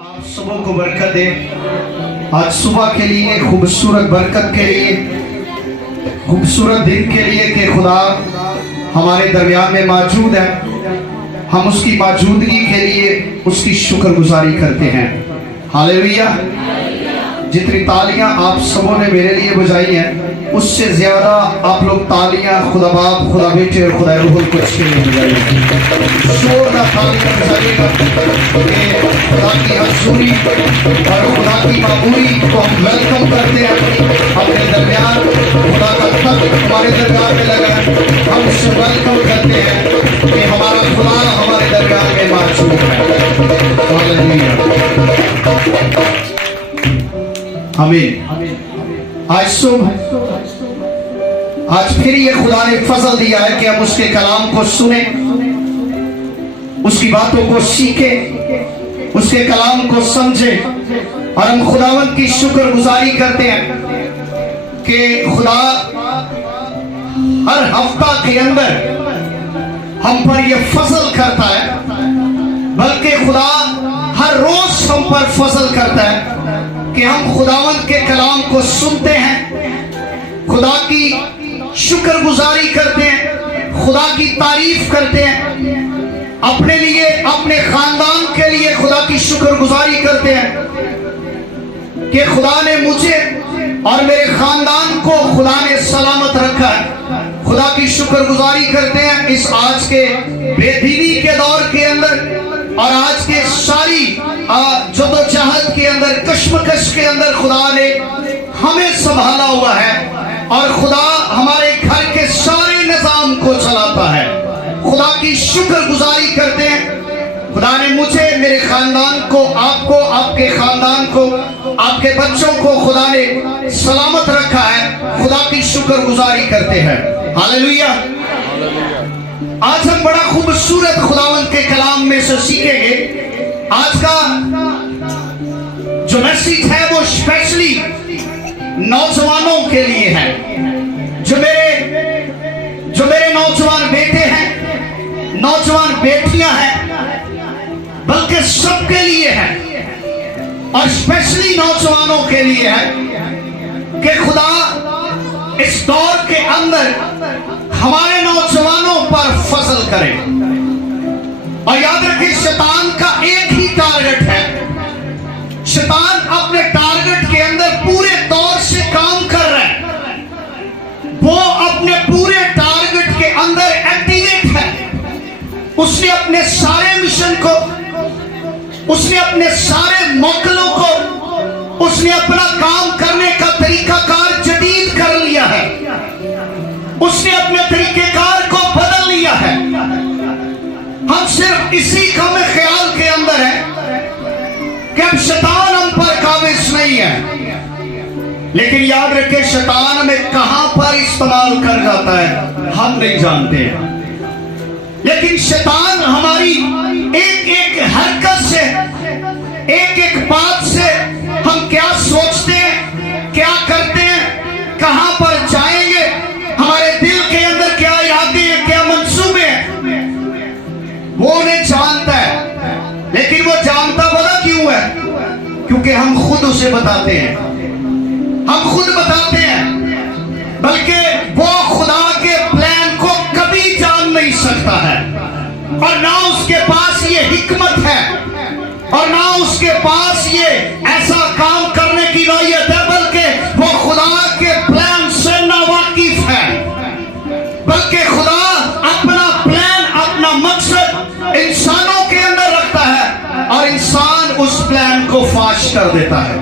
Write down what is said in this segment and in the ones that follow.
आप सबों को बरकत दे। आज सुबह के लिए, खूबसूरत बरकत के लिए, खूबसूरत दिन के लिए कि खुदा हमारे दरमियान में मौजूद है। हम उसकी मौजूदगी के लिए उसकी शुक्रगुजारी करते हैं। हालेलुया। जितनी तालियां आप सबों ने मेरे लिए बजाई हैं, उससे ज्यादा आप लोग तालियां खुदा बाप, खुदा बेटे और खुदा रूहुल कुद्स के लिए बजाइए। जोरदार तालियां बजाइएगा कि खुदा की हजूरी और खुदा की मामूली को हम वेलकम करते हैं अपने दरमियान। खुदा का खत हमारे दरमियान में लगा है, हम उससे वेलकम करते हैं कि हमारा खुदा हमारे दरमियान में मौजूद है। हालेलुया। आमीन। आज फिर ये खुदा ने फजल दिया है कि हम उसके कलाम को सुने, उसकी बातों को सीखे, उसके कलाम को समझे। और हम खुदावंद की शुक्रगुजारी करते हैं कि खुदा हर हफ्ता के अंदर हम पर ये फजल करता है, बल्कि खुदा हर रोज हम पर फजल करता है कि हम खुदावंद के कलाम को सुनते हैं, खुदा की शुक्रगुजारी करते हैं, खुदा की तारीफ करते हैं, अपने लिए, अपने खानदान के लिए खुदा की शुक्रगुजारी करते हैं कि खुदा ने मुझे और मेरे खानदान को खुदा ने सलामत रखा है। खुदा की शुक्रगुजारी करते हैं इस आज के बेदीनी के दौर के अंदर और आज के सारी जदोजहद के अंदर, कश्मकश के अंदर खुदा ने हमें संभाला हुआ है और खुदा हमारे घर के सारे निजाम को चलाता है। खुदा की शुक्रगुजारी करते हैं। खुदा ने मुझे, मेरे खानदान को, आपको, आपके खानदान को, आपके बच्चों को खुदा ने सलामत रखा है। खुदा की शुक्रगुजारी करते हैं। हालेलुया। आज हम बड़ा खूबसूरत खुदावंद के कलाम में से सीखेंगे। आज का जो मैसेज है वो स्पेशली नौजवानों के लिए है। जो मेरे नौजवान बेटे हैं, नौजवान बेटियां हैं, बल्कि सबके लिए है और स्पेशली नौजवानों के लिए है कि खुदा इस दौर के अंदर हमारे नौजवानों पर फजल करे। और याद रखें, शैतान का एक ही टारगेट है। शैतान अपने टारगेट के अंदर पूरे तौर से काम कर रहा है। वो अपने पूरे टारगेट के अंदर एक्टिवेट है। उसने अपने सारे मिशन को, उसने अपने सारे मौकलों को, उसने अपना काम करने का तरीकाकार जदीद कर लिया है। उसने अपने तरीकेकार को बदल लिया है। हम सिर्फ इसी का में ख्याल के अंदर है कि अब शैतान हम पर काबिज नहीं है। लेकिन याद रखें, शैतान हमें कहां पर इस्तेमाल कर जाता है हम नहीं जानते हैं। लेकिन शैतान हमारी एक एक हरकत से, एक एक बात से, हम क्या सोचते हैं, क्या करते हैं, कहां पर जाएंगे, हमारे दिल के अंदर क्या इरादे हैं, क्या मंसूबे हैं, वो उन्हें जानता है। लेकिन वो जानता पता क्यों है? क्योंकि हम खुद उसे बताते हैं। हम खुद बताते हैं, बल्कि वो खुदा के प्लान को कभी जान नहीं सकता है और ना उसके पास ये हिकमत है और ना उसके पास ये ऐसा काम करने की नौयत है, बल्कि वो खुदा के प्लान से नावाकिफ है। बल्कि खुदा अपना प्लान, अपना मकसद इंसानों के अंदर रखता है और इंसान उस प्लान को फाश कर देता है।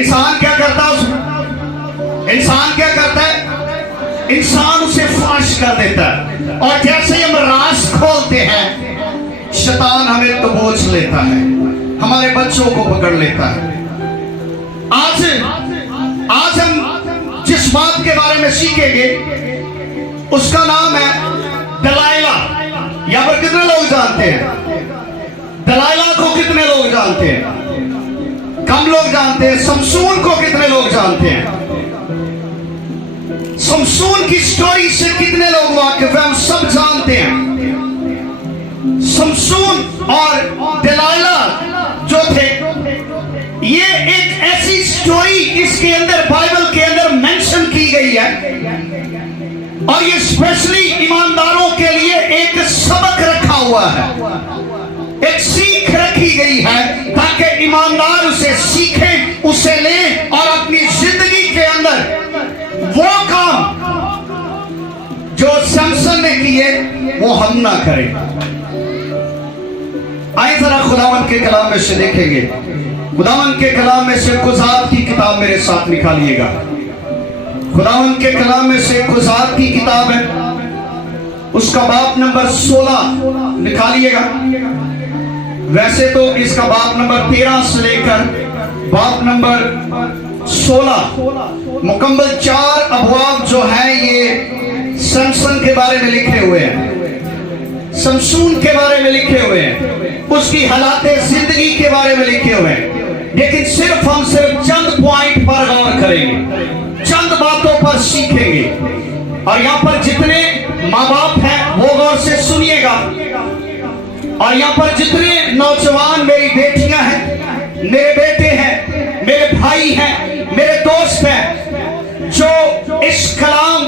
इंसान क्या करता है? इंसान क्या करता है? इंसान उसे फाश कर देता है। और जैसे हम राज खोलते हैं, शैतान हमें दबोच लेता है, हमारे बच्चों को पकड़ लेता है। आज हम जिस बात के बारे में सीखेंगे उसका नाम है दलाइला। यहां पर कितने लोग जानते हैं दलाइला को? कितने लोग जानते हैं? कम लोग जानते हैं। समसून को कितने लोग जानते हैं? समसून की स्टोरी से कितने लोग वाकिफ हैं? हम सब जानते हैं। समसून और दलाइला जो थे, ये एक ऐसी स्टोरी इसके अंदर बाइबल के अंदर मेंशन की गई है, और ये स्पेशली ईमानदारों के लिए एक सबक रखा हुआ है, एक सीख रखी गई है, ताकि ईमानदार उसे सीखें, उसे लें और अपनी जिंदगी के अंदर वो काम जो सैमसन ने किए वो हम ना करें। आइए जरा खुदावंद के कलाम में से देखेंगे। खुदावंद के कलाम में से कुज़ात की किताब मेरे साथ निकालिएगा। खुदावंद के कलाम में से कुज़ात की किताब है, उसका बाब नंबर 16 निकालिएगा। वैसे तो इसका बाब नंबर 13 से लेकर बाब नंबर 16 मुकम्मल 4 अबवाब जो है ये सैमसन के बारे में लिखे हुए हैं, शमशून के बारे में लिखे हुए हैं, उसकी हालाते जिंदगी के बारे में लिखे हुए हैं। लेकिन हम सिर्फ चंद पॉइंट पर गौर करेंगे, चंद बातों पर सीखेंगे। और यहाँ पर जितने माँ बाप हैं वो गौर से सुनिएगा, और यहाँ पर जितने नौजवान मेरी बेटियां हैं, मेरे बेटे हैं, मेरे भाई हैं, मेरे दोस्त हैं, जो इस कलाम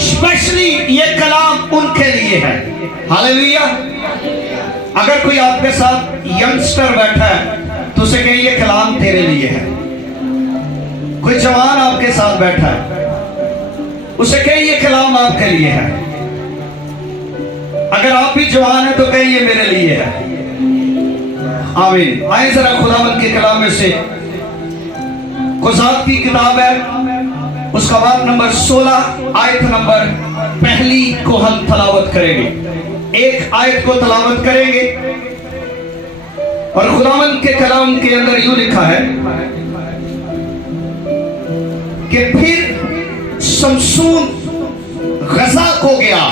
स्पेशली ये कलाम उनके लिए है। हालेलुया। अगर कोई आपके साथ यंगस्टर बैठा है तो उसे कहिए ये कलाम तेरे लिए है। कोई जवान आपके साथ बैठा है उसे कहिए ये कलाम आपके लिए है। अगर आप भी जवान है तो कहिए मेरे लिए है। आमीन। आइए जरा खुदावंद के कलाम में से कुज़ात की किताब है, उसका बाब नंबर 16 आयत नंबर 1 को हम तलावत करेंगे। एक आयत को तलावत करेंगे, और खुदावंद के कलाम के अंदर यूं लिखा है कि फिर शमशून गजा को गया।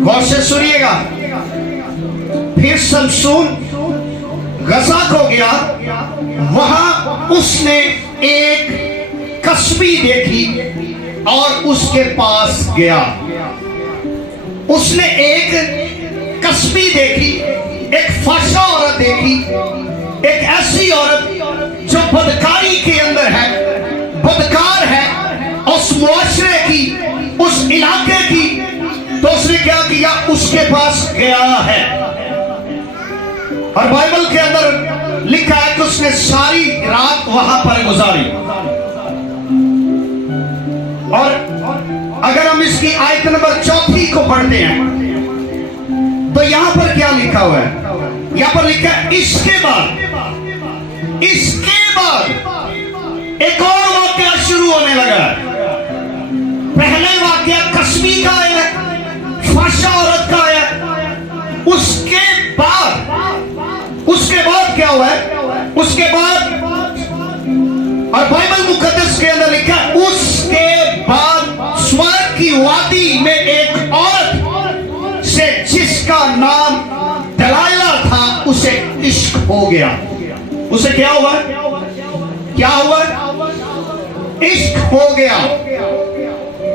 गौर से सुनिएगा। फिर शमशून गजा को गया, वहां उसने एक कसबी देखी और उसके पास गया। उसने एक कसबी देखी, एक फाशा औरत देखी, एक ऐसी औरत जो बदकारी के अंदर है, बदकार है, उस मुआशरे की, उस इलाके की। तो उसने क्या किया? उसके पास गया है। और बाइबल के अंदर लिखा है कि उसने सारी रात वहां पर गुजारी। और अगर हम इसकी आयत नंबर 4 को पढ़ते हैं तो यहां पर क्या लिखा हुआ है? यहां पर लिखा है इसके बाद एक और वाकया शुरू होने लगा। पहले वाकया कसबी का है, फाशा औरत का है। उसके बाद क्या हुआ है? उसके बाद, और बाइबल मुकद्दस के अंदर लिखा है उसके बाद स्वर्ग की वादी में एक औरत से जिसका नाम दलाइला था उसे इश्क हो गया। उसे क्या हुआ? क्या हुआ? इश्क हो गया।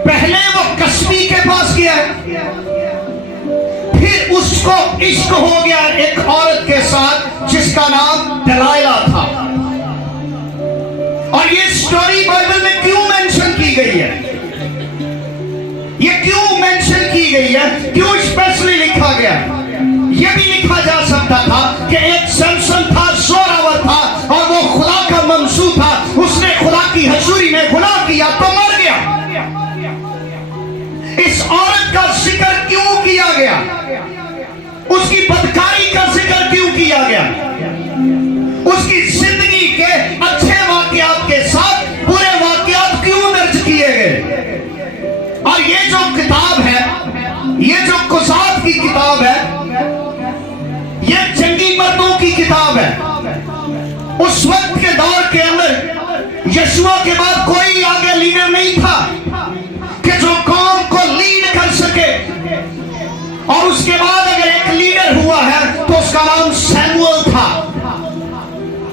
पहले वो कसबी के पास गया, फिर उसको इश्क हो गया एक औरत के साथ जिसका नाम दलाइला था। और ये स्टोरी बाइबल में क्यों मेंशन की गई है? ये क्यों मेंशन की गई है? क्यों स्पेशली लिखा गया? ये भी लिखा जा सकता था कि एक सैमसन था, जोरावर था, और वो खुदा का ममसू था। उसने खुदा की हजूरी में गुनाह किया तो मर गया। इस औरत का जिक्र क्यों किया गया? उसकी बदकारी का जिक्र क्यों किया गया? उसकी जिंदगी के अच्छे वाकयात के साथ बुरे वाकयात क्यों दर्ज किए गए? और ये जो किताब है, ये जो कुज़ात की किताब है, ये जंगी मर्दों की किताब है। उस वक्त के दौर के अंदर यशुआ के बाद कोई आगे लीडर नहीं था कि जो कौम को लीड कर सके। और उसके बाद अगर एक लीडर हुआ है तो उसका नाम सैमुअल था,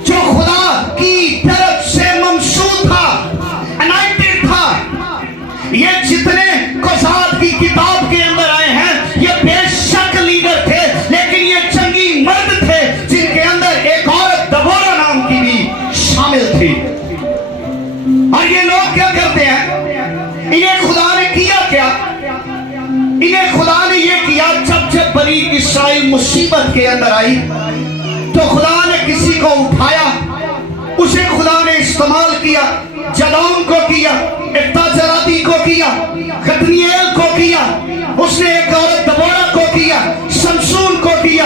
जो खुदा की तरफ से ममसूद था, अनॉइंटेड था। ये जितने कुज़ात की किताब के अंदर आए हैं ये बेशक लीडर थे, लेकिन ये जंगी मर्द थे जिनके अंदर और ये लोग क्या करते हैं, इन्हें खुदा ने किया क्या? इन्हें खुदा ने ये किया, जब जब बनी इस्राएल मुसीबत के अंदर आई तो खुदा ने किसी को उठाया, उसे खुदा ने इस्तेमाल किया। जदाऊन को किया, इफ्ता-जरादी को किया, गदनिएल को किया, उसने एक औरत दबोरा को किया, शमशून को किया।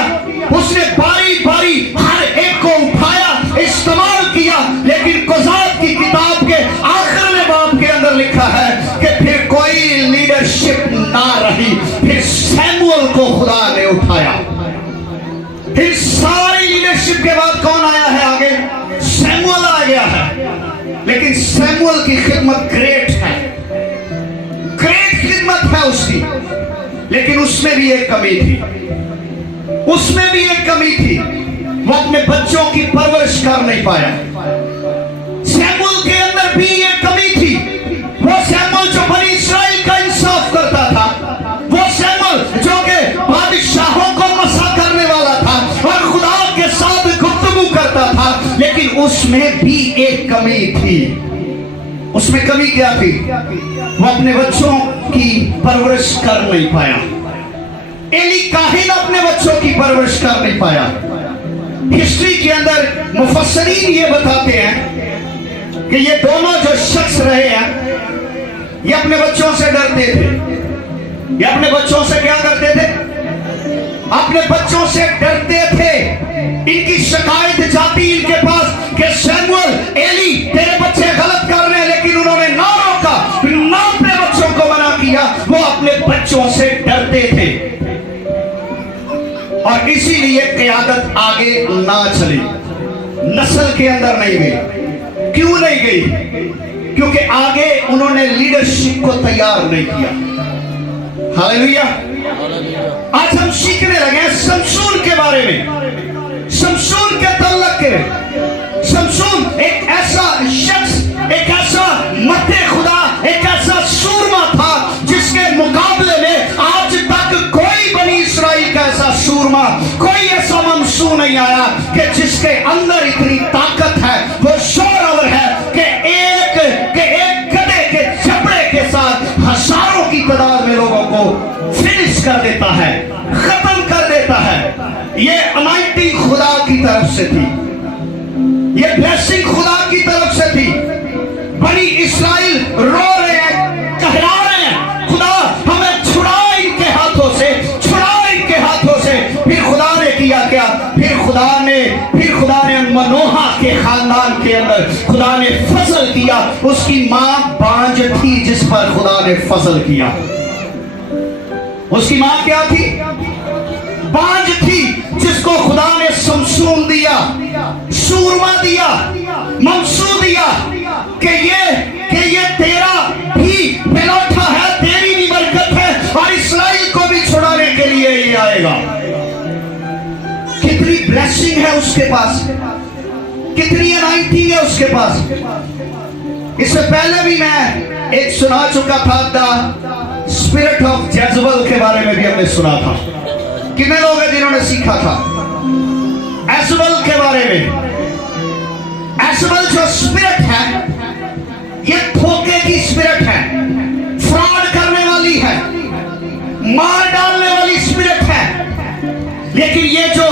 उसने बारी बारी हर एक को उठाया, इस्तेमाल किया। लेकिन कुज़ात की किताब के आखिरी बाब के अंदर लिखा है कि फिर कोई लीडरशिप ना रही, फिर सैमुअल को खुदा ने उठाया। फिर सारी लीडरशिप के बाद कौन आया है आगे? सैमुअल आ गया है। लेकिन सैमुअल की खिदमत ग्रेट है, ग्रेट खिदमत है उसकी, लेकिन उसमें भी एक कमी थी, उसमें भी एक कमी थी। वो अपने बच्चों की परवरिश कर नहीं पाया। सैमुअल के अंदर भी एक कमी थी। वो सैमुअल जो बनी इस्राएल का इंसाफ करता था, वो सैमुअल जो के बादशाहों को मसा करने वाला था और खुदा के साथ गुफ्तगू करता था, लेकिन उसमें भी एक कमी थी। उसमें कमी क्या थी? वो अपने बच्चों की परवरिश कर नहीं पाया। एली काहिन अपने बच्चों की परवरिश कर नहीं पाया। हिस्ट्री के अंदर मुफस्सरीन ये बताते हैं कि ये दोनों जो शख्स रहे हैं, ये अपने बच्चों से डरते थे। ये अपने बच्चों से क्या करते थे? अपने बच्चों से डरते थे। इनकी शिकायत जाती इनके पास कि सैमुअल, एली तेरे बच्चे गलत कर रहे हैं, लेकिन उन्होंने ना रोका, ना अपने बच्चों को मना किया। वो अपने बच्चों से डरते थे और इसीलिए क़यादत आगे ना चली, नस्ल के अंदर नहीं गई। क्यों नहीं गई? क्योंकि आगे उन्होंने लीडरशिप को तैयार नहीं किया। हालेलुया। आज हम सीखने लगे शमशून के बारे में, शमशून के तल्लक के। शमशून एक ऐसा शख्स, एक ऐसा मर्दे खुदा, एक ऐसा सूरमा था जिसके मुकाबले में आज तक कोई बनी इस्राएल का ऐसा सूरमा, कोई ऐसा ममसू नहीं आया कि जिसके अंदर इतनी ताकत है, वो शौरवर है कि एक गधे के चपड़े के साथ हजारों की तादाद में लोगों को फिनिश कर देता है, खत्म कर देता है। ये अनाइटिंग खुदा की तरफ से थी, ये ब्लेसिंग खुदा की तरफ से थी। बनी इस्राएल रो रहे हैं, कहला रहे हैं, खुदा हमें छुड़ा इनके हाथों से, छुड़ा इनके हाथों से। फिर खुदा ने किया क्या? फिर खुदा ने मनोहा के खानदान के अंदर खुदा ने फजल किया। उसकी मां बांझ थी जिस पर खुदा ने फजल किया। उसकी मां क्या थी? बांझ थी जिसको खुदा ने शमशून दिया, सूरमा दिया, ममसू दिया कि ये तेरा भी बेलौठा है, तेरी भी बरकत है और इस्राएल को भी छुड़ाने के लिए ये आएगा। कितनी ब्लेसिंग है उसके पास, कितनी अनाइंटिंग है उसके पास। इससे पहले भी मैं एक सुना चुका था, द स्पिरिट ऑफ जेजबेल के बारे में भी हमने सुना था। कितने लोग हैं जिन्होंने सीखा था एजबेल के बारे में? एजबेल जो स्पिरिट है, ये धोखे की स्पिरिट है, फ्रॉड करने वाली है, मार डालने वाली स्पिरिट है। लेकिन ये जो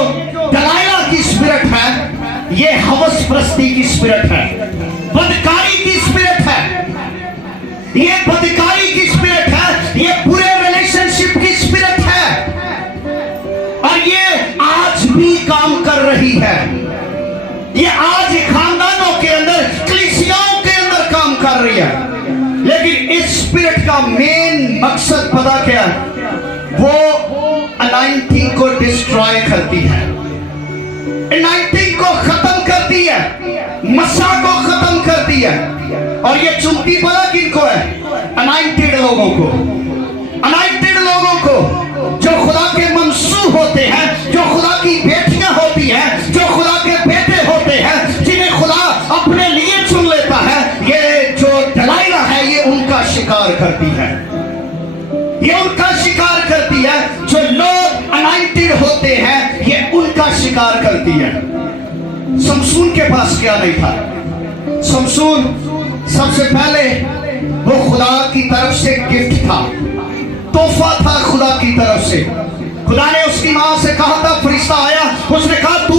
दलाइला की स्पिरिट है, ये हवस परस्ती की स्पिरिट है, बदकारी की स्पिरिट है, ये बदकारी की स्पिरिट है, ये बुरे रिलेशनशिप की स्पिरिट है और ये आज भी काम कर रही है। ये आज खानदानों के अंदर, कलीसियाओं के अंदर काम कर रही है। लेकिन इस स्पिरिट का मेन मकसद पता क्या है? वो अनाइंटिंग को डिस्ट्रॉय करती है, अनाइंटिंग को खत्म करती है, मसा को खत्म करती है। और ये चुनती पता किनको है? अनाइंटेड लोगों को, अनाइंटेड लोगों को जो खुदा के मंसूब होते हैं, जो खुदा की बेटियां होती हैं, जो खुदा के बेटे होते हैं, जिन्हें खुदा अपने लिए चुन लेता है। ये जो दलाइला है, ये उनका शिकार करती है, ये उनका शिकार करती है। जो लोग अनाइंटेड होते हैं, ये उनका शिकार करती है। शमशून के पास क्या नहीं था? शमशून सबसे पहले वो खुदा की तरफ से गिफ्ट था, तोहफा था खुदा की तरफ से। खुदा ने उसकी मां से कहा था, फरिश्ता आया, उसने कहा तू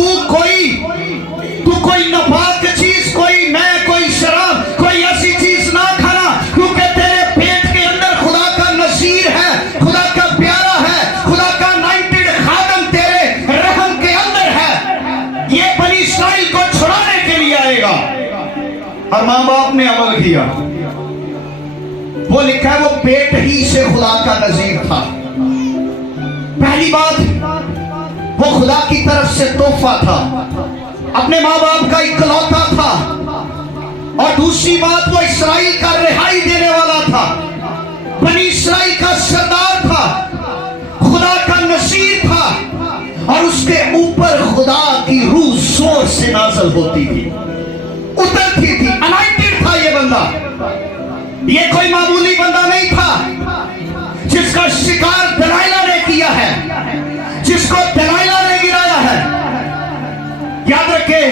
कोई नापाक चीज, कोई नए, कोई शराब, कोई ऐसी चीज ना खाना, क्योंकि तेरे पेट के अंदर खुदा का नसीर है, खुदा का प्यारा है, खुदा का अनॉइंटेड खादम तेरे रहम के अंदर है। ये बनी इस्राएल को छुड़ाने के लिए आएगा। और मां बाप ने अमल किया। वो लिखा है वो पेट ही से खुदा का नजीर था। पहली बात, वो खुदा की तरफ से तोहफा था, अपने मां बाप का इकलौता था। और दूसरी बात, वो इस्राएल का रिहाई देने वाला था, बनी इस्राएल का सरदार था, खुदा का नसीर था। और उसके ऊपर खुदा की रूह जोर से नाज़िल होती थी, उतरती थी। अनॉइंटेड था ये बंदा, ये कोई मामूली बंदा नहीं था, जिसका शिकार दलाइला ने किया है, जिसको दलाइला ने गिराया है। याद रखे,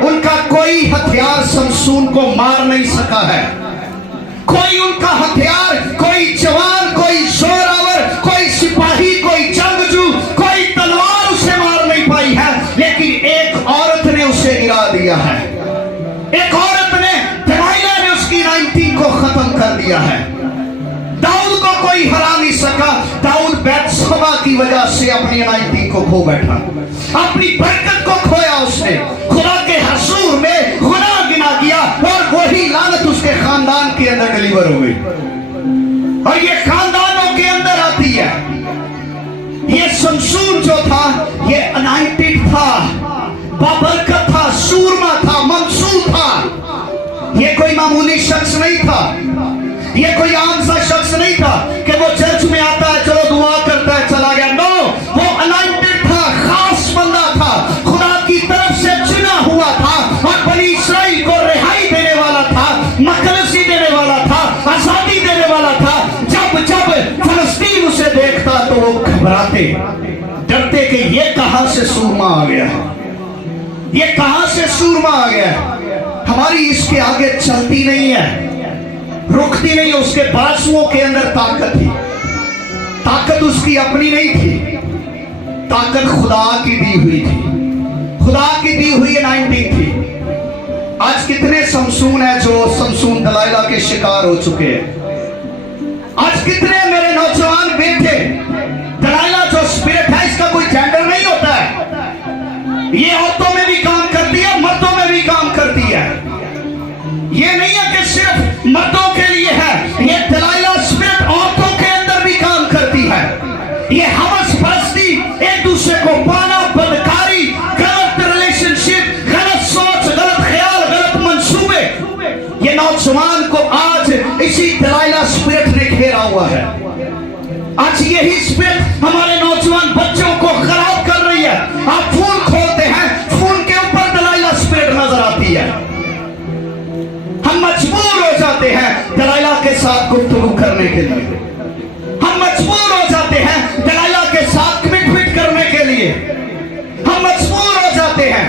उनका कोई हथियार समसून को मार नहीं सका है। कोई उनका हथियार, कोई जवान, कोई जोरावर, कोई सिपाही, कोई जंगजू, कोई तलवार उसे मार नहीं पाई है। लेकिन एक औरत ने उसे गिरा दिया है। एक औरत ने, दलाइला ने उसकी 19 को खत्म कर दिया है। दाऊद को कोई हरा नहीं सका। दाऊद बैतशबा की वजह से अपनी 19 को खो बैठा, अपनी बरकत को खोया उसने। खुदा के हजूर में गुनाह गिना किया और वही लानत उसके खानदान के अंदर डिलीवर हो गई। और ये खानदानों के अंदर आती है। ये समसून जो था, ये अनॉइंटेड था, बाबरकत था, सूरमा था, मंसूर था। ये कोई मामूली शख्स नहीं था, ये कोई आम सा शख्स नहीं था कि वो चर्च में आता है, चलो दुआ करता है, चला गया। नो, वो अनॉइंटेड था, खास बंदा था, खुदा की तरफ से चुना हुआ था और बनी इस्राएल को रिहाई देने वाला था, मकलसी देने वाला था, आजादी देने वाला था। जब जब फलस्तीन उसे देखता तो वो घबराते, डरते कि ये कहां से सूरमा आ गया, ये कहां से सूरमा आ गया। हमारी इसके आगे चलती नहीं है, रुकती नहीं। उसके बाजुओं के अंदर ताकत थी, ताकत उसकी अपनी नहीं थी, ताकत खुदा की दी हुई थी, खुदा की दी हुई 19 थी। आज कितने समसून है जो समसून दलाइला के शिकार हो चुके हैं। आज कितने मेरे नौजवान बेटे, दलाइला जो स्पिरिट है, इसका कोई जेंडर नहीं होता है। ये औरतों में भी काम करती है, मर्दों में भी काम करती है। ये नहीं है कि सिर्फ मर्दों के लिए है, ये दलाइला स्पिरिट औरतों के अंदर भी काम करती है। ये हवस परस्ती, एक दूसरे को पाना, बदकारी, गलत रिलेशनशिप, गलत सोच, गलत ख्याल, गलत मंसूबे, ये नौजवान को आज इसी दलाइला स्पिरिट ने घेरा हुआ है। आज यही स्पिरिट हमारे नौजवान बच्चों को खराब कर रही है। आप फोन खोलते हैं, फोन के ऊपर दलाइला स्पिरिट नजर आती है। हम मजबूर हो जाते हैं दलाइला के साथ गुफ्तगू करने के लिए, हम मजबूर हो जाते हैं दलाइला के साथ कमिटमेंट करने के लिए, हम मजबूर हो जाते हैं।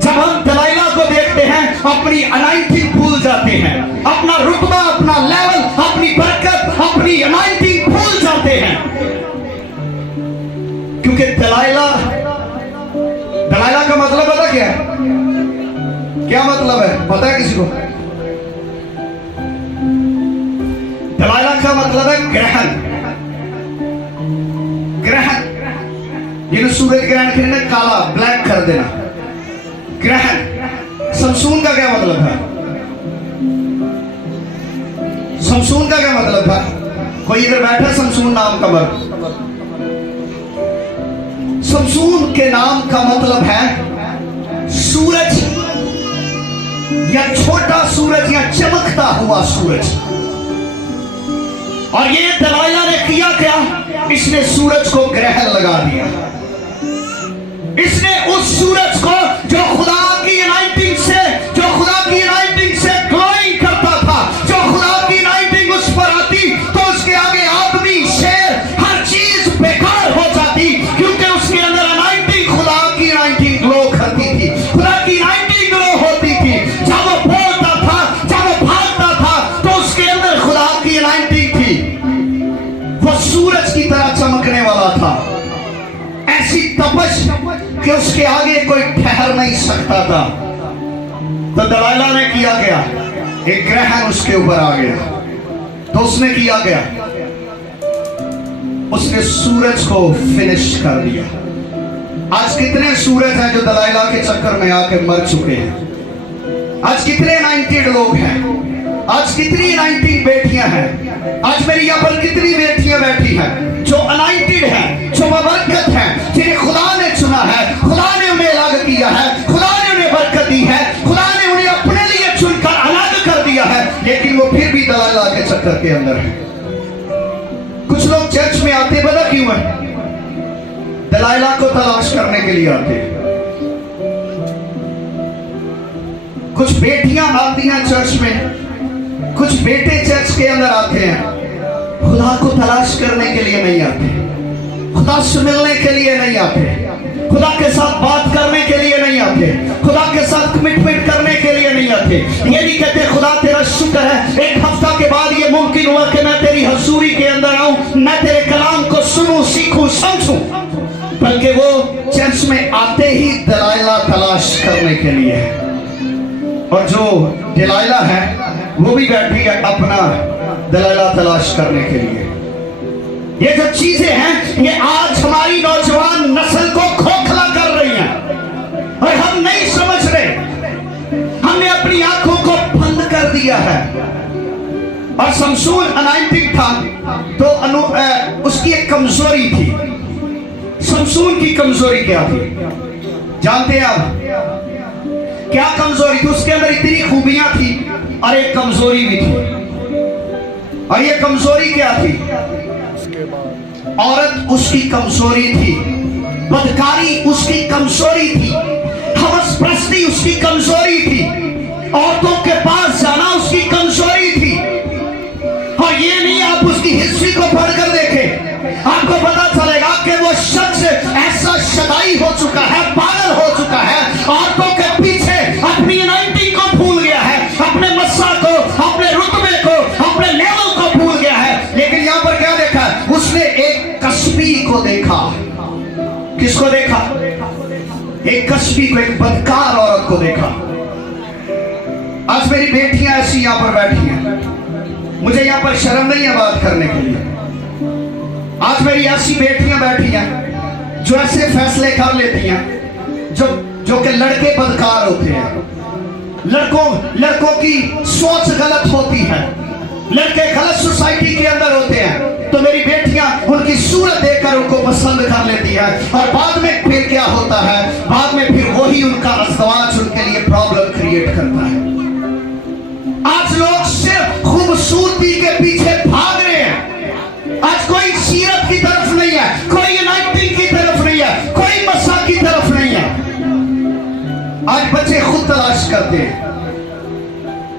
जब हम दलाइला को देखते हैं, अपनी अनॉइंटिंग भूल जाते हैं, अपना रुतबा, अपना लेवल, अपनी बरकत, अपनी अनॉइंटिंग भूल जाते हैं। क्योंकि दलाइला का मतलब पता क्या है? क्या मतलब है पता है किसी को? दलाइला का मतलब है ग्रहण। ग्रहण, जिन्हें सूरज ग्रहण करने, काला ब्लैक कर देना, ग्रहण। समसून का क्या मतलब है? समसून का क्या मतलब है? कोई इधर बैठा समसून नाम का मर्द? समसून के नाम का मतलब है सूरज, या छोटा सूरज, या चमकता हुआ सूरज। और ये दलाइला ने किया क्या? इसने सूरज को ग्रहण लगा दिया। इसने उस सूरज को जो खुदा की अनॉइंटिंग से, जो खुदा की अनॉइंटिंग से ग्लोइंग करता था, जो खुदा की अनॉइंटिंग उस पर आती, तो उसके आगे आदमी, शेर, हर चीज बेकार हो जाती, क्योंकि उसके अंदर अनॉइंटिंग, खुदा की अनॉइंटिंग ग्लो करती थी, खुदा की अनॉइंटिंग ग्लो होती थी। जब वो बोलता था, जब वो कि उसके आगे कोई ठहर नहीं सकता था। तो दलाइला ने किया गया, एक ग्रहण उसके ऊपर आ गया। तो उसने किया गया, उसने सूरज को फिनिश कर दिया। आज कितने सूरज हैं जो दलाइला के चक्कर में आके मर चुके हैं। आज कितने 90 लोग हैं, आज कितनी 90 बेटियां हैं। आज मेरी यहाँ पर कितनी बेटियां बैठी हैं जो अनाइंटेड हैं, जो बबरकत हैं, जिन्हें खुदा ने चुना है, खुदा ने उन्हें अलग किया है, खुदा ने उन्हें बरकत दी है, खुदा ने उन्हें अपने लिए चुनकर अलग कर दिया है, लेकिन वो फिर भी दलाइला के चक्कर के अंदर है। कुछ लोग चर्च में आते पता क्यों है? दलाइला को तलाश करने के लिए आते। कुछ बेटियां आती हैं चर्च में, कुछ बेटे चर्च के अंदर आते हैं, खुदा को तलाश करने के लिए नहीं आते, खुदा से मिलने के लिए नहीं आते, खुदा के साथ बात करने के लिए नहीं आते, खुदा के साथ कमिटमेंट करने के लिए नहीं आते। ये नहीं कहते खुदा तेरा शुक्र है एक हफ्ता के बाद ये मुमकिन हुआ कि मैं तेरी हजूरी के अंदर आऊं, मैं तेरे कलाम को सुनूं, सीखूं, समझूं, बल्कि वो चर्च में आते ही दलाइला तलाश करने के लिए है। और जो दलाइला है वो भी बैठी है अपना दलाइला तलाश करने के लिए। ये जो चीजें हैं ये आज हमारी नौजवान नस्ल को खोखला कर रही हैं और हम नहीं समझ रहे। हमने अपनी आंखों को बंद कर दिया है। और शमसून अनाइंटिंग था तो उसकी एक कमजोरी थी। शमसून की कमजोरी क्या थी जानते हैं आप? क्या कमजोरी थी? उसके अंदर इतनी खूबियां थी और एक कमजोरी भी थी। और ये कमजोरी क्या थी? औरत उसकी कमजोरी थी, बदकारी उसकी कमजोरी थी, हवस प्रस्ती उसकी कमजोरी थी, औरतों के पास जाना उसकी कमजोरी थी। और ये नहीं, आप उसकी हिस्ट्री को पढ़कर देखें, आपको पता चलेगा कि वो शख्स ऐसा शदाई हो चुका है, पागल हो चुका है, औरतों के पीछे अपनी अनाइंटिंग को भूल गया है, अपने मस्सा को, अपने रुतबे को, अपने लेवल को भूल गया है। लेकिन यहां पर क्या देखा? उसने एक कस्बी को देखा। किसको देखा? एक कस्बी को, एक बदकार औरत को देखा। आज मेरी बेटियां ऐसी यहां पर बैठी हैं, मुझे यहां पर शर्म नहीं है बात करने के लिए। आज मेरी ऐसी बेटियां बैठी हैं जो ऐसे फैसले कर लेती हैं जो कि लड़के बदकार होते हैं, लड़कों की सोच गलत होती है, लड़के गलत सोसाइटी के अंदर होते हैं। तो मेरी बेटियां उनकी सूरत देखकर उनको पसंद कर लेती है और बाद में फिर क्या होता है? बाद में फिर वही उनका अज़दवाज उनके लिए प्रॉब्लम क्रिएट करता है। आज लोग सिर्फ खूबसूरती के पीछे भाग रहे हैं। आज कोई सीरत की तरफ नहीं है, कोई अनाइंटिंग की तरफ नहीं है, कोई मसा की तरफ नहीं है। आज बच्चे खुद तलाश करते हैं।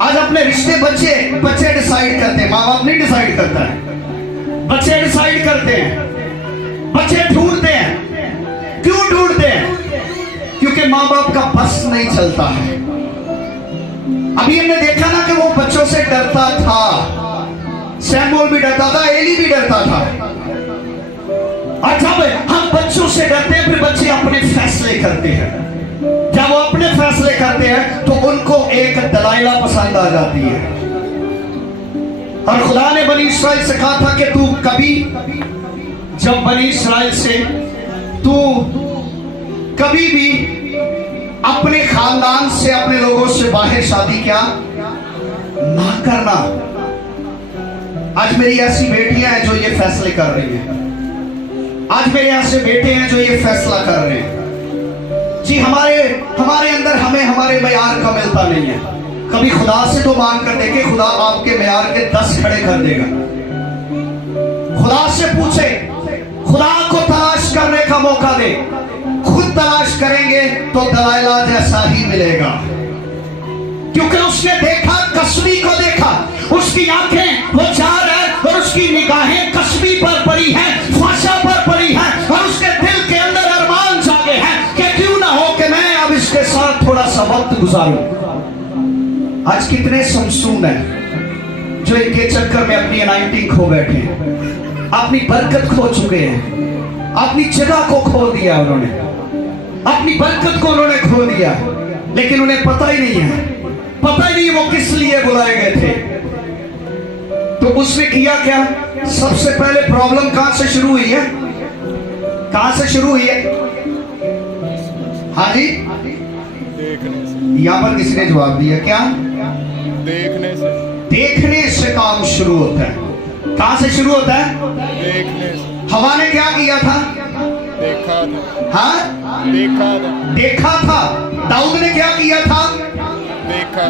आज अपने रिश्ते बच्चे डिसाइड करते हैं, माँ बाप नहीं डिसाइड करता है, बच्चे डिसाइड करते हैं, बच्चे ढूंढते हैं। क्यों ढूंढते हैं? क्योंकि माँ बाप का बस नहीं चलता है। अभी हमने देखा ना कि वो बच्चों से डरता था, सैमुअल भी डरता था, एली भी डरता था। और जब हम बच्चों से डरते हैं फिर बच्चे अपने फैसले करते हैं। जब वो अपने फैसले करते हैं तो उनको एक दलाइला पसंद आ जाती है। और खुदा ने बनी इस्राइल से कहा था कि तू कभी, जब बनी इस्राइल से तू कभी भी अपने खानदान से, अपने लोगों से बाहर शादी क्या ना करना। आज मेरी ऐसी बेटियां हैं जो ये फैसले कर रही हैं। आज मेरे ऐसे बेटे हैं जो ये फैसला कर रहे हैं। जी हमारे अंदर हमें हमारे मयार का मिलता नहीं है। कभी खुदा से तो मांग कर देखे, खुदा आपके मयार के 10 खड़े कर देगा। खुदा से पूछे, खुदा को तलाश करने का मौका दे। खुद तलाश करेंगे तो दलाइला जैसा ही मिलेगा, क्योंकि उसने देखा, कस्बी को देखा, उसकी आंखें वो चार है और उसकी निगाहें कस्बी पर पड़ी हैं, फाशा पर पड़ी हैं, और उसके दिल के अंदर अरमान जागे हैं कि क्यों ना हो कि मैं अब इसके साथ थोड़ा सा वक्त गुजारूं। आज कितने शमसून हैं जो इनके चक्कर में अपनी अनाइंटिंग खो बैठे हैं, अपनी बरकत खो चुके हैं, अपनी जगह को खो दिया उन्होंने। अपनी बरकत को उन्होंने खो दिया, लेकिन उन्हें पता ही नहीं है, पता ही नहीं वो किस लिए बुलाए गए थे। तो उसने किया क्या? सबसे पहले प्रॉब्लम कहां से शुरू हुई है? कहां से शुरू हुई है? हाँ जी, देखने से। यहां पर किसी ने जवाब दिया क्या? देखने से। देखने से काम शुरू होता है। कहां से शुरू होता है? देखने से। हवा ने क्या किया था? देखा था। हाँ, देखा था। देखा था। दाऊद ने क्या किया था?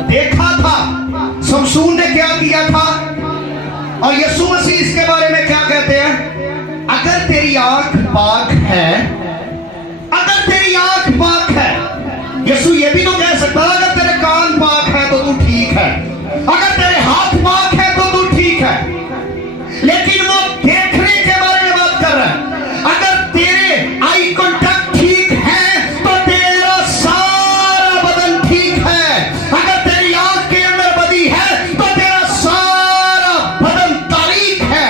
देखा था। शमशून ने क्या किया था? और यीशु मसीह इसके बारे में क्या कहते हैं? अगर तेरी आंख पाक है, अगर तेरी आंख पाक है, यीशु ये भी तो कह सकता है अगर तेरे कान पाक है तो तू ठीक है, अगर तेरे हाथ पाक है तो तू ठीक है, लेकिन वो देखने के बारे में बात कर रहा है। अगर तेरे आई कांटेक्ट ठीक है तो तेरा सारा बदन ठीक है, अगर तेरी आंख के अंदर बदी है तो तेरा सारा बदन तारीक है,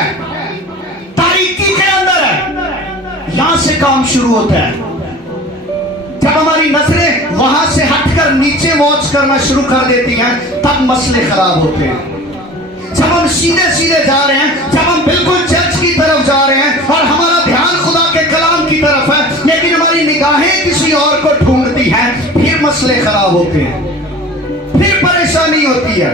तारीकी के अंदर है। यहां से काम शुरू होता है। जब हमारी नजरें वहां से हटकर नीचे वॉच करना शुरू कर देती हैं, तब मसले खराब होते हैं। जब हम सीधे सीधे जा रहे हैं, जब हम बिल्कुल चर्च की तरफ जा रहे हैं और हमारा ध्यान खुदा के कलाम की तरफ है, लेकिन हमारी निगाहें किसी और को ढूंढती हैं, फिर मसले खराब होते हैं, फिर परेशानी होती है।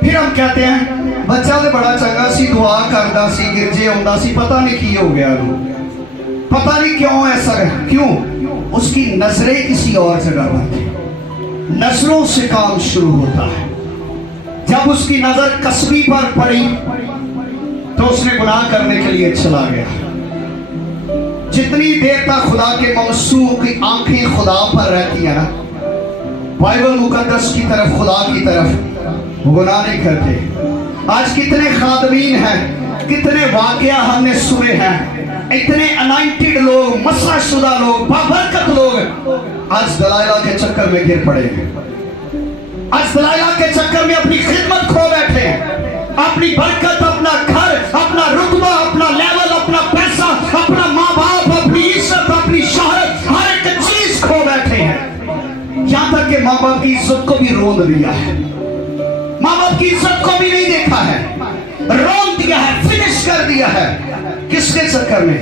फिर हम कहते हैं बच्चा तो बड़ा चंगा सी, दुआ करता सी, गिरजे आउंदा सी, पता नहीं की हो गया, पता नहीं क्यों ऐसा है। क्यों? उसकी नजरें किसी और जगह पर थी। नजरों से काम शुरू होता है। जब उसकी नजर कसबी पर पड़ी तो उसने गुनाह करने के लिए चला गया। जितनी देर तक खुदा के ममसूह की आंखें खुदा पर रहती है ना, बाइबल मुकद्दस की तरफ, खुदा की तरफ, गुनाह नहीं करते। आज कितने खादमीन हैं, कितने वाकया हमने सुने हैं, इतने अनाइंटेड लोग, मसलाशुदा लोग, बाबरकत लोग आज दलाइला के चक्कर में गिर पड़े हैं। आज दलाइला के चक्कर में अपनी खिदमत खो बैठे हैं, अपनी बरकत, अपना घर, अपना रुतबा, अपना लेवल, अपना पैसा, अपना माँ बाप, अपनी इज्जत, अपनी शोहरत, हर एक चीज खो बैठे हैं। यहां तक कि माँ बाप की इज्जत को भी रोंद दिया है, माँ बाप की इज्जत को भी नहीं देखा है, रोंद दिया है, फिनिश कर दिया है। किसके चक्कर में?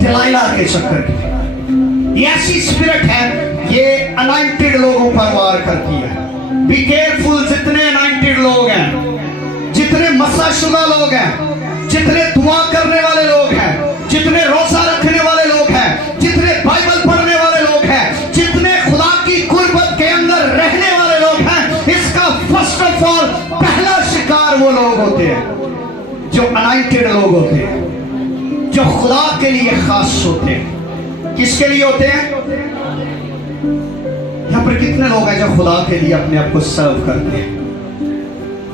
दलाइला के चक्कर में। ये ऐसी स्पिरिट है, ये अनाइंटेड लोगों पर वार करती है। Be careful. जितने अनाइंटेड लोग हैं, जितने मसलाशुदा लोग हैं, जितने दुआ करने वाले लोग हैं, जितने रोजा रखने वाले लोग हैं, जितने बाइबल पढ़ने वाले लोग हैं, जितने खुदा की कुर्बत के अंदर रहने वाले लोग हैं, इसका फर्स्ट ऑफ ऑल पहला शिकार वो लोग होते हैं जो अनाइंटेड लोग होते हैं, जो खुदा के लिए खास होते हैं। किसके लिए होते हैं? यहां पर कितने लोग हैं जो खुदा के लिए अपने आप को सर्व करते हैं,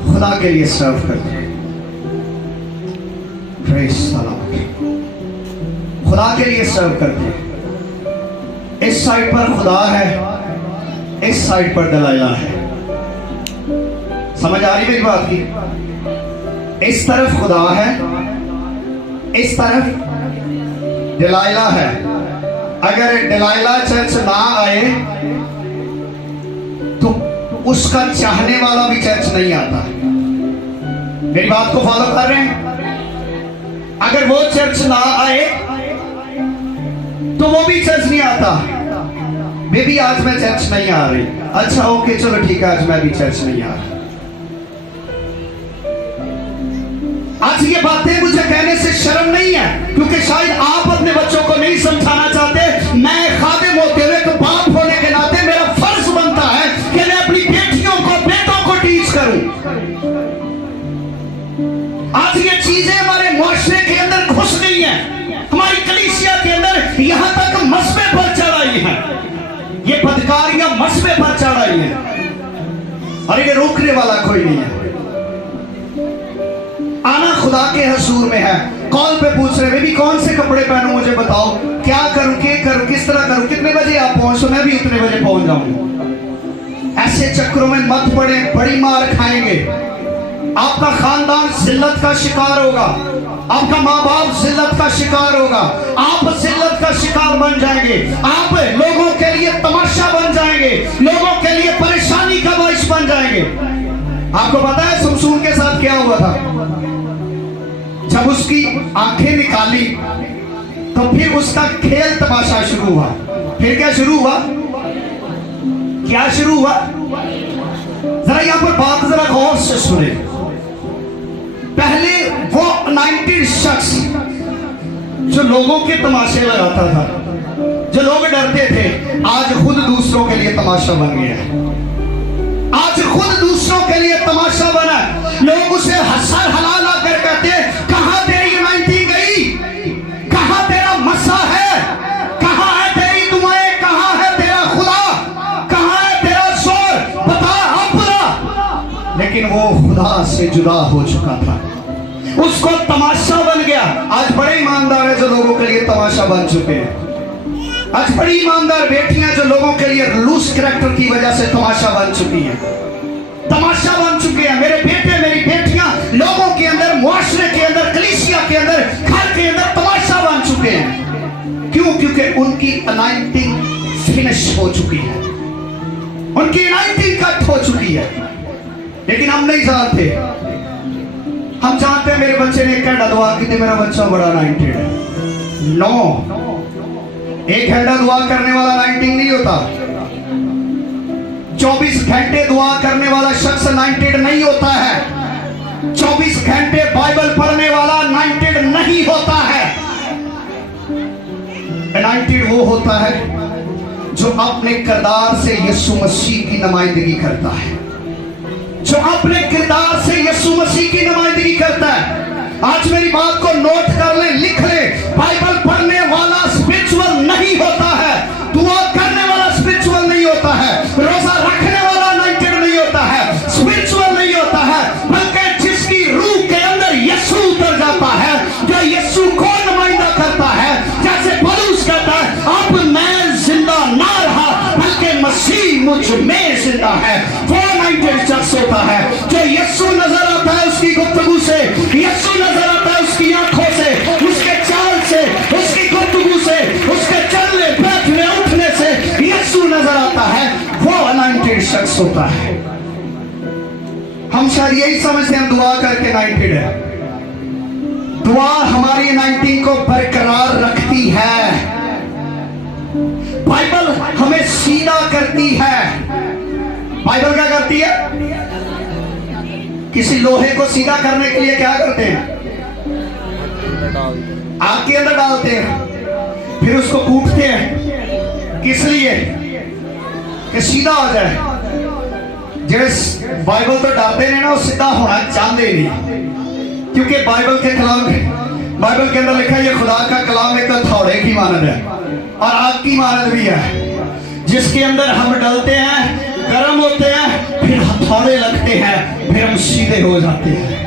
खुदा के लिए सर्व करते हैं। Praise the Lord. खुदा के लिए सर्व करते हैं। इस साइड पर खुदा है, इस साइड पर दलाइला है। समझ आ रही मेरी बात की? इस तरफ खुदा है, इस तरफ दलाइला है। अगर दलाइला चर्च ना आए तो उसका चाहने वाला भी चर्च नहीं आता। मेरी बात को फॉलो कर रहे हैं? अगर वो चर्च ना आए तो वो भी चर्च नहीं आता। बेबी आज मैं चर्च नहीं आ रही। अच्छा ओके चलो ठीक है, आज मैं भी चर्च नहीं आ रही। आज ये बातें मुझे कहने से शर्म नहीं है, क्योंकि शायद आप अपने बच्चों को नहीं समझाना चाहते। मैं खादिम होते हुए, तो बाप होने के नाते मेरा फर्ज बनता है कि मैं अपनी बेटियों को, बेटों को टीच करूं। आज ये चीजें हमारे मुआशरे के अंदर घुस गई हैं, हमारी कलीसिया के अंदर यहां तक मसबे पर चढ़ आई है। ये बदकारियां मसबे पर चढ़ आई हैं और इन्हें रोकने वाला कोई नहीं है। आना खुदा के हजूर में है। कॉल पे पूछ रहे बेबी कौन से कपड़े पहनूं, मुझे बताओ, क्या करूं, क्या करूं, किस तरह करूं, कितने बजे आप पहुंचो, मैं भी उतने बजे पहुंच जाऊंगा। ऐसे चक्करों में मत पड़े, बड़ी मार खाएंगे। आपका खानदान जिल्लत का शिकार होगा, आपका माँ बाप जिल्लत का शिकार होगा, आप जिल्लत का शिकार बन जाएंगे, आप लोगों के लिए तमाशा बन जाएंगे, लोगों के लिए परेशानी का बाइस बन जाएंगे। आपको पता है समसून के साथ क्या हुआ था? जब उसकी आंखें निकाली तो फिर उसका खेल तमाशा शुरू हुआ। फिर क्या शुरू हुआ? क्या शुरू हुआ? जरा यहां पर बात जरा गौर से सुने। पहले वो अनॉइंटेड शख्स जो लोगों के तमाशे लगाता था, जो लोग डरते थे, आज खुद दूसरों के लिए तमाशा बन गया है। आज खुद दूसरों के लिए तमाशा बना। लोग उसे हंसर हलाला कर कहते, कहां तेरी अनॉइंटिंग गई, कहां तेरा मसा है, कहां है तेरी दुआएं, कहां है तेरा खुदा, कहां है तेरा जोर, बता अपना। लेकिन वो खुदा से जुदा हो चुका था, उसको तमाशा बन गया। आज बड़े ईमानदार है जो लोगों के लिए तमाशा बन चुके हैं। आज बड़ी ईमानदार बेटियां जो लोगों के लिए लूज कैरेक्टर की वजह से तमाशा बन चुकी हैं, तमाशा बन चुके हैं। मेरे बेटे मेरी बेटियां लोगों के अंदर, मुआशरे के अंदर, कलीसिया के अंदर, घर के अंदर तमाशा बन चुके हैं। क्यों? क्योंकि उनकी अनॉइंटिंग फिनिश हो चुकी है, उनकी अनॉइंटिंग कट हो चुकी है। लेकिन हम नहीं जानते। हम जानते हैं मेरे बच्चे ने एक घंटा दुआ की थी, मेरा बच्चा बड़ा अनॉइंटेड है। नो, एक घंटा दुआ करने वाला अनॉइंटिंग नहीं होता। 24 घंटे दुआ करने वाला शख्स अनॉइंटेड नहीं होता है। 24 घंटे बाइबल पढ़ने वाला अनॉइंटेड नहीं होता है। अनॉइंटेड वो होता है जो अपने किरदार से यीशु मसीह की नुमाइंदगी करता है, जो अपने किरदार से यीशु मसीह की नुमाइंदगी करता है। आज मेरी बात को नोट कर ले, लिख ले। बाइबल पढ़ने वाला स्पिरिचुअल नहीं होता है, दुआ करने वाला स्पिरिचुअल नहीं होता है, रोजा रखने वाला अनॉइंटेड नहीं होता है, स्पिरिचुअल नहीं होता है। बल्कि जिसकी रूह के अंदर यीशु उतर जाता है, जो यीशु को नुमाइंदा करता है। जैसे पौलुस कहता है, अब मैं जिंदा ना रहा बल्कि मसीह मुझ में जिंदा है। वो अनॉइंटेड शख्स होता है जो यीशु नजर आता है उसकी गुफ्तगू से, यीशु नजर आता है उसकी आंखों से, उसके चाल से, उसकी गुफ्तगू से, उसके चलने बैठने उठने से यीशु नजर आता है। वो अनॉइंटेड शख्स होता है। हम शायद यही समझते हैं दुआ करके अनॉइंटेड है। दुआ हमारी अनॉइंटिंग को बरकरार रखती है। बाइबल हमें सीधा करती है। बाइबल क्या करती है? किसी लोहे को सीधा करने के लिए क्या करते हैं? आग के अंदर डालते हैं, फिर उसको कूटते हैं। किस लिए? कि सीधा हो जाए। जैसे बाइबल तो डालते नहीं ना, वो सीधा होना चाहते नहीं, क्योंकि बाइबल के कलाम, बाइबल के अंदर लिखा है ये खुदा का कलाम एक हथौड़े की मानद है और आग की मानद भी है, जिसके अंदर हम डलते हैं, गर्म होते हैं, फिर हथौड़े लगते हैं, फिर हम सीधे हो जाते हैं।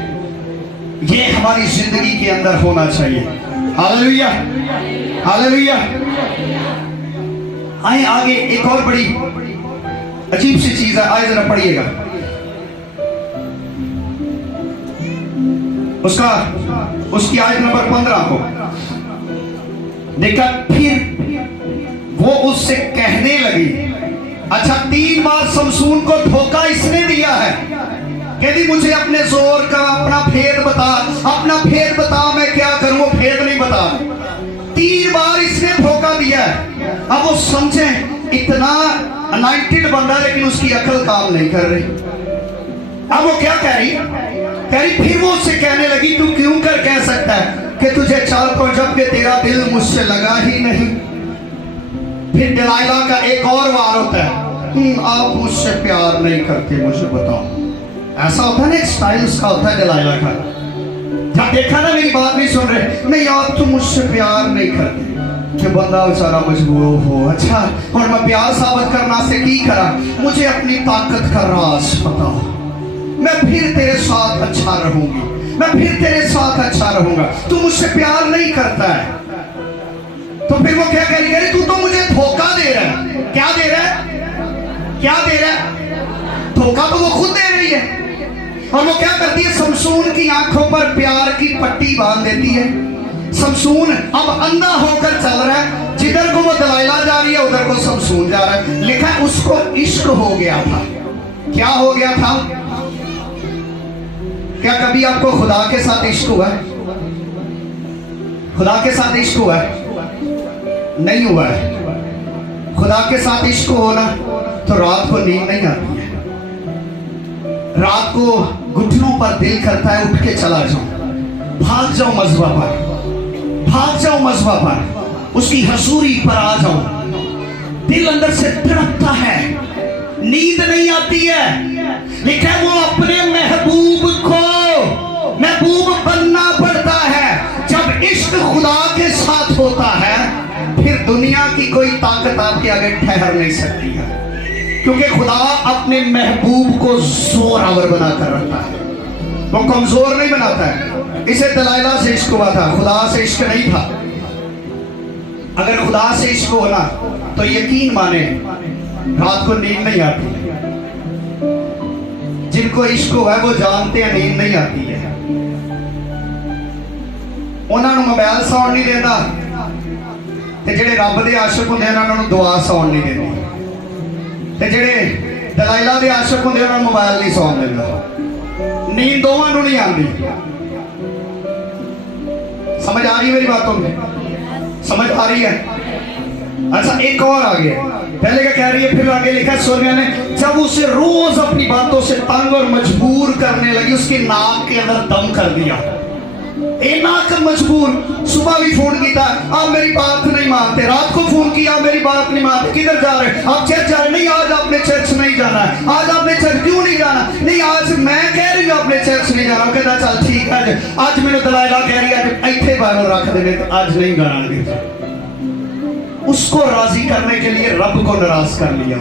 ये हमारी जिंदगी के अंदर होना चाहिए। Hallelujah, hallelujah. आए आगे एक और बड़ी अजीब सी चीज है, आए जरा पढ़िएगा उसकी आयत नंबर 15 को देखा। फिर वो उससे कहने लगी, अच्छा 3 बार समसून को धोखा इसने दिया है। कहती मुझे अपने जोर का अपना भेद बता, अपना भेद बता, मैं क्या करूं? वो भेद नहीं बता। 3 बार इसने धोखा दिया है। अब वो समझे इतना अनॉइंटेड बंदा, लेकिन उसकी अकल काम नहीं कर रही। अब वो क्या कह रही? कह रही फिर वो उससे कहने लगी, तू क्यों कर कह सकता है कि तुझे चाल को, जबकि तेरा दिल मुझसे लगा ही नहीं। फिर दलाइला का एक और वार होता है, आप मुझसे प्यार नहीं करते, मुझे बताओ। ऐसा होता है ना, एक स्टाइल उसका होता है दलाइला का। जब देखा ना मेरी बात नहीं सुन रहे, नहीं आप तो मुझसे प्यार नहीं करते, कि बंदा बेचारा मजबूर हो। अच्छा, और मैं प्यार साबित करना से की करा, मुझे अपनी ताकत का राज बताओ, मैं फिर तेरे साथ अच्छा रहूंगी, मैं फिर तेरे साथ अच्छा रहूंगा। तू मुझसे प्यार नहीं करता है। तो फिर वो क्या कह रही है? तू तो मुझे धोखा दे रहा है। क्या दे रहा है? क्या दे रहा है? धोखा तो वो खुद दे रही है। और वो क्या करती है, शमसून की आंखों पर प्यार की पट्टी बांध देती है। शमसून अब अंधा होकर चल रहा है, जिधर को वो दलाइला जा रही है उधर को शमसून जा रहा है। लिखा है उसको इश्क हो गया था। क्या हो गया था? क्या कभी आपको खुदा के साथ इश्क हुआ है? खुदा के साथ इश्क हुआ है? नहीं हुआ है। खुदा के साथ इश्क होना तो रात को नींद नहीं आती है, रात को घुटनों पर दिल करता है उठ के चला जाऊं, भाग जाऊं मजबा पर, भाग जाऊं मजबा पर, उसकी हजूरी पर आ जाऊं। दिल अंदर से तड़पता है, नींद नहीं आती है। लिखा है वो अपने महबूब को महबूब बनना पड़ता है। जब इश्क खुदा के साथ होता है फिर दुनिया की कोई ताकत आपके आगे ठहर नहीं सकती है, क्योंकि खुदा अपने महबूब को जोरावर बनाकर रखता है, वो कमजोर नहीं बनाता है। इसे दलाइला से इश्क हुआ था, खुदा से इश्क नहीं था। अगर खुदा से इश्क होना तो यकीन माने रात को नींद नहीं आती। जिनको इश्क हुआ है वो जानते हैं नींद नहीं आती है। उन्होंने मोबाइल सौन नहीं देता, ते जेड़े रब दे आशिक होंदे उन्होंने दुआ सौन नहीं देती, ते जेड़े दलाइला दे आशिक होंदे उन्होंने मोबाइल नहीं सौन देता। नींद दोवां नूं नहीं आती। समझ आ रही है मेरी बातों में? समझ आ रही है? अच्छा, एक और आगे, पहले क्या कह रही है, फिर आगे लिखा सोनिया ने, जब उसे रोज अपनी बातों से तंग और मजबूर करने लगी, उसकी नाक के अंदर दम कर दिया। नाक मजबूर। सुबह भी फोन किया, आप मेरी बात नहीं मानते, रात को फोन किया, मेरी बात नहीं मानते, किधर जा रहे? आप चर्च जा रहे? नहीं, आज आपने चर्च नहीं जाना है। आज आपने चर्च क्यों नहीं जाना? नहीं, आज मैं कह रही हूँ आपने चर्च नहीं जाना। कहता चल ठीक है, आज मैंने दलाइला कह रही है इतने बाइबल रख देने, तो आज नहीं जाना। उसको राजी करने के लिए रब को नाराज कर लिया।